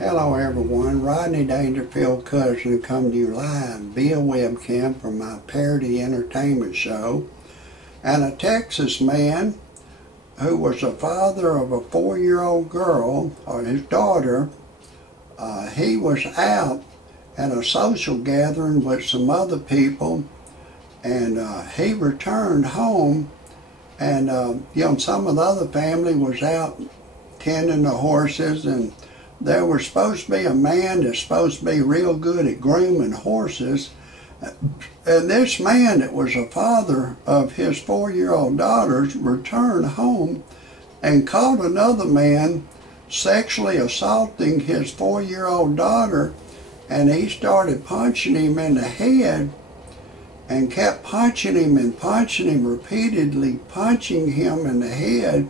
Hello everyone, Rodney Dangerfield cousin come to you live via webcam from my parody entertainment show. And a Texas man who was the father of a 4-year-old girl, or his daughter, he was out at a social gathering with some other people, and he returned home, and some of the other family was out tending the horses, and there was supposed to be a man that's supposed to be real good at grooming horses. And this man that was the father of his 4-year-old daughter returned home and caught another man sexually assaulting his 4-year-old daughter, and he started punching him in the head and kept punching him repeatedly, punching him in the head,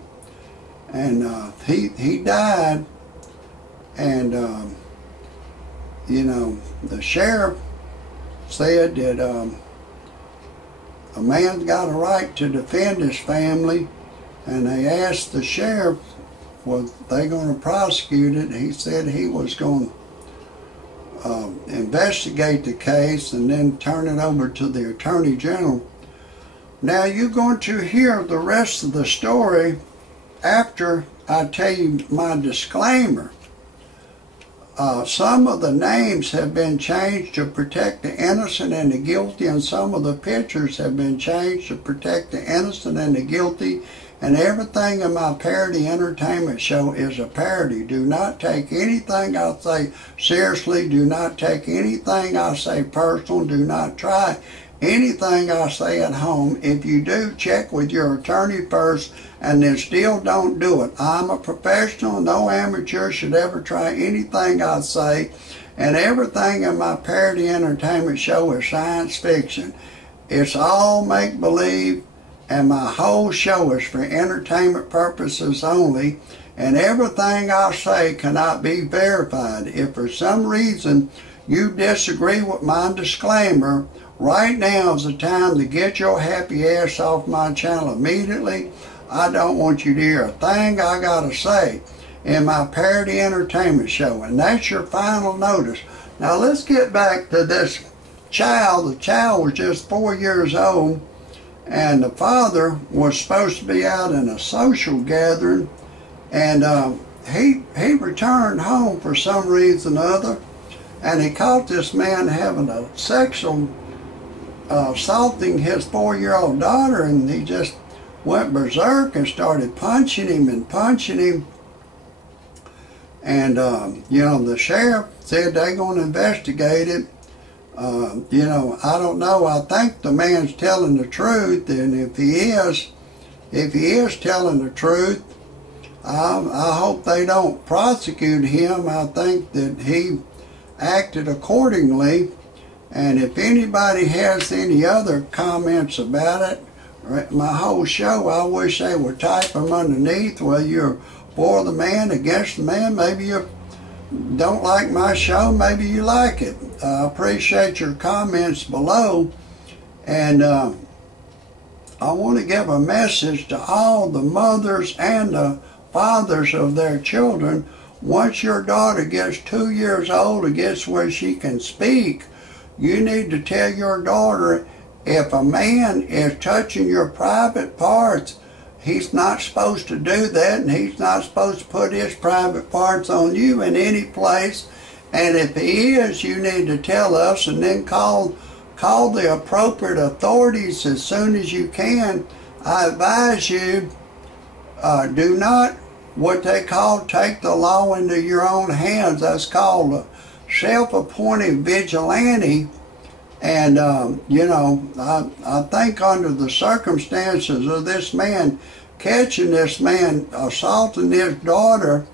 and he died. And the sheriff said that a man's got a right to defend his family, and they asked the sheriff, was they going to prosecute it? He said he was going to investigate the case and then turn it over to the Attorney General. Now you're going to hear the rest of the story after I tell you my disclaimer. Some of the names have been changed to protect the innocent and the guilty, and some of the pictures have been changed to protect the innocent and the guilty, and everything in my parody entertainment show is a parody. Do not take anything I say seriously. Do not take anything I say personal. Do not try anything I say at home. If you do, check with your attorney first, and then still don't do it. I'm a professional. No amateur should ever try anything I say, and everything in my parody entertainment show is science fiction. It's all make-believe, and my whole show is for entertainment purposes only, and everything I say cannot be verified. If for some reason you disagree with my disclaimer, right now is the time to get your happy ass off my channel immediately. I don't want you to hear a thing I gotta say in my parody entertainment show, and that's your final notice. Now let's get back to this child. The child was just 4 years old, and the father was supposed to be out in a social gathering, and he returned home for some reason or other, and he caught this man having a sexual assaulting his 4-year-old daughter, and he just went berserk and started punching him. And the sheriff said they're going to investigate it. I don't know. I think the man's telling the truth, and if he is telling the truth, I hope they don't prosecute him. I think that he acted accordingly. And if anybody has any other comments about it, my whole show, I wish they would type them underneath, whether you're for the man, against the man. Maybe you don't like my show, maybe you like it. I appreciate your comments below. And I want to give a message to all the mothers and the fathers of their children. Once your daughter gets 2 years old and gets where she can speak, you need to tell your daughter, if a man is touching your private parts, he's not supposed to do that, and he's not supposed to put his private parts on you in any place. And if he is, you need to tell us, and then call the appropriate authorities as soon as you can. I advise you, do not what they call take the law into your own hands. That's called a self-appointed vigilante. And, I think under the circumstances of this man catching this man assaulting his daughter,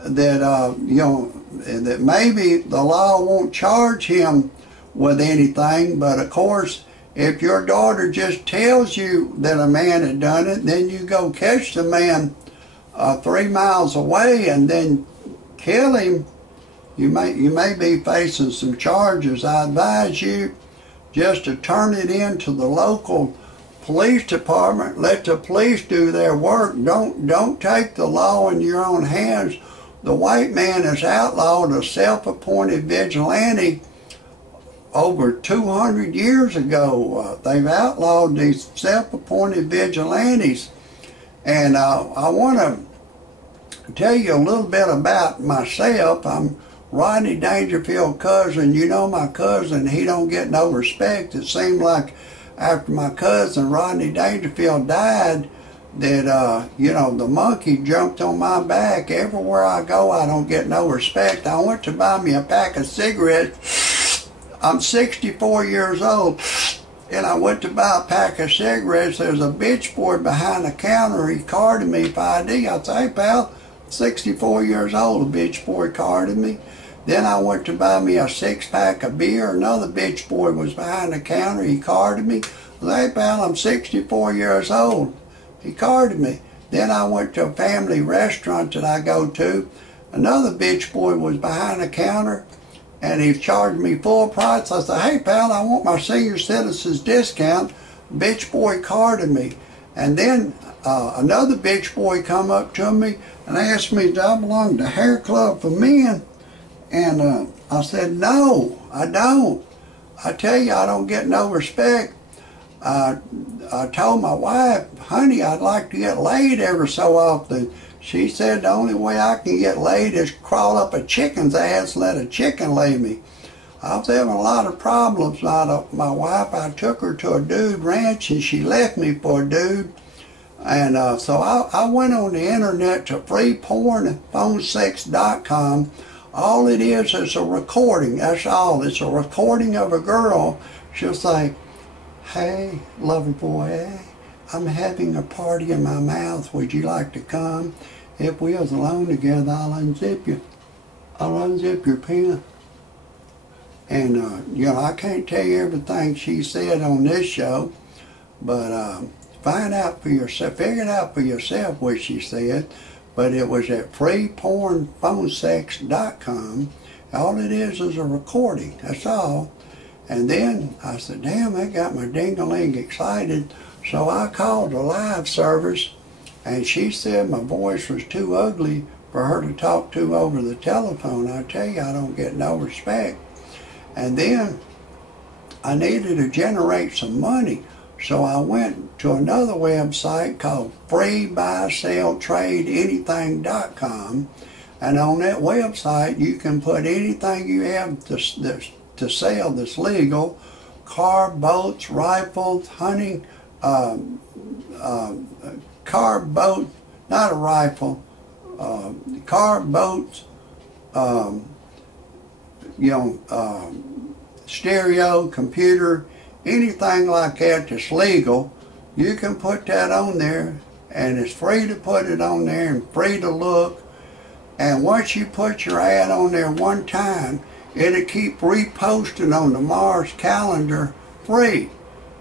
that, that maybe the law won't charge him with anything. But, of course, if your daughter just tells you that a man had done it, then you go catch the man 3 miles away and then kill him, you may be facing some charges. I advise you just to turn it in to the local police department. Let the police do their work. Don't take the law in your own hands the white man has outlawed a self-appointed vigilante over 200 years ago. They've outlawed these self-appointed vigilantes. And I want to tell you a little bit about myself. I'm Rodney Dangerfield cousin. You know my cousin, he don't get no respect. It seemed like after my cousin Rodney Dangerfield died that, you know, the monkey jumped on my back. Everywhere I go, I don't get no respect. I went to buy me a pack of cigarettes. I'm 64 years old, and I went to buy a pack of cigarettes. There's a bitch boy behind the counter. He carded me for ID. I said, hey, pal, 64 years old, a bitch boy carded me. Then I went to buy me a 6-pack of beer. Another bitch boy was behind the counter. He carded me. I said, hey, pal, I'm 64 years old. He carded me. Then I went to a family restaurant that I go to. Another bitch boy was behind the counter, and he charged me full price. I said, hey, pal, I want my senior citizens discount. Bitch boy carded me. And then another bitch boy come up to me and asked me, do I belong to Hair Club for Men? And I said, no, I don't. I tell you, I don't get no respect. I told my wife, honey, I'd like to get laid every so often. She said the only way I can get laid is crawl up a chicken's ass and let a chicken lay me. I was having a lot of problems. My wife, I took her to a dude ranch and she left me for a dude. And so I went on the internet to freepornphonesex.com. All it is a recording, that's all. It's a recording of a girl. She'll say, hey, lover boy, I'm having a party in my mouth. Would you like to come? If we was alone together, I'll unzip you. I'll unzip your pen. And, you know, I can't tell you everything she said on this show, but find out for yourself, figure it out for yourself what she said. But it was at freepornphonesex.com. All it is a recording, that's all. And then I said, damn, that got my ding-a-ling excited. So I called the live service, and she said my voice was too ugly for her to talk to over the telephone. I tell you, I don't get no respect. And then I needed to generate some money. So I went to another website called freebuyseltradeanything.com, and on that website you can put anything you have to sell that's legal: car, boats, rifles, hunting, car, boat, not a rifle, car, boats, you know, stereo, computer, anything like that that's legal. You can put that on there, and it's free to put it on there and free to look. And once you put your ad on there one time, it'll keep reposting on the Mars calendar free.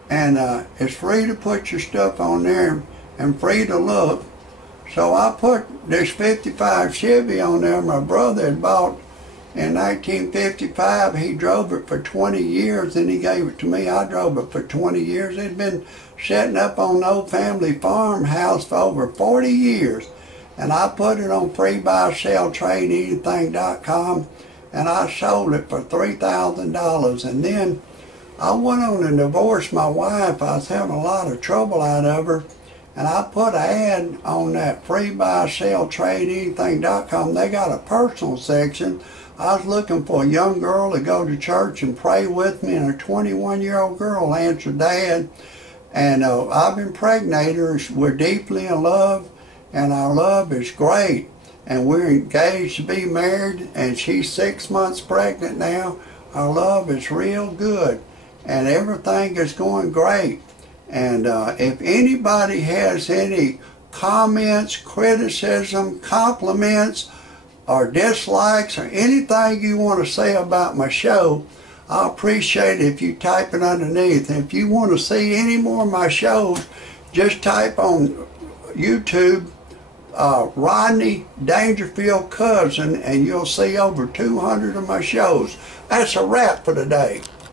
And it's free to put your stuff on there and free to look. So I put this 55 Chevy on there my brother had bought in 1955. He drove it for 20 years, and he gave it to me. I drove it for 20 years. It had been setting up on an old family farmhouse for over 40 years. And I put it on freebuyseltradeanything.com, and I sold it for $3,000. And then I went on and divorced my wife. I was having a lot of trouble out of her. And I put an ad on that freebuyseltradeanything.com. They got a personal section. I was looking for a young girl to go to church and pray with me, and a 21-year-old girl answered Dad. And I've impregnated her. We're deeply in love, and our love is great. And we're engaged to be married, and she's 6 months pregnant now. Our love is real good, and everything is going great. And if anybody has any comments, criticism, compliments, or dislikes, or anything you want to say about my show, I appreciate it if you type it underneath. And if you want to see any more of my shows, just type on YouTube Rodney Dangerfield Cousin, and you'll see over 200 of my shows. That's a wrap for today.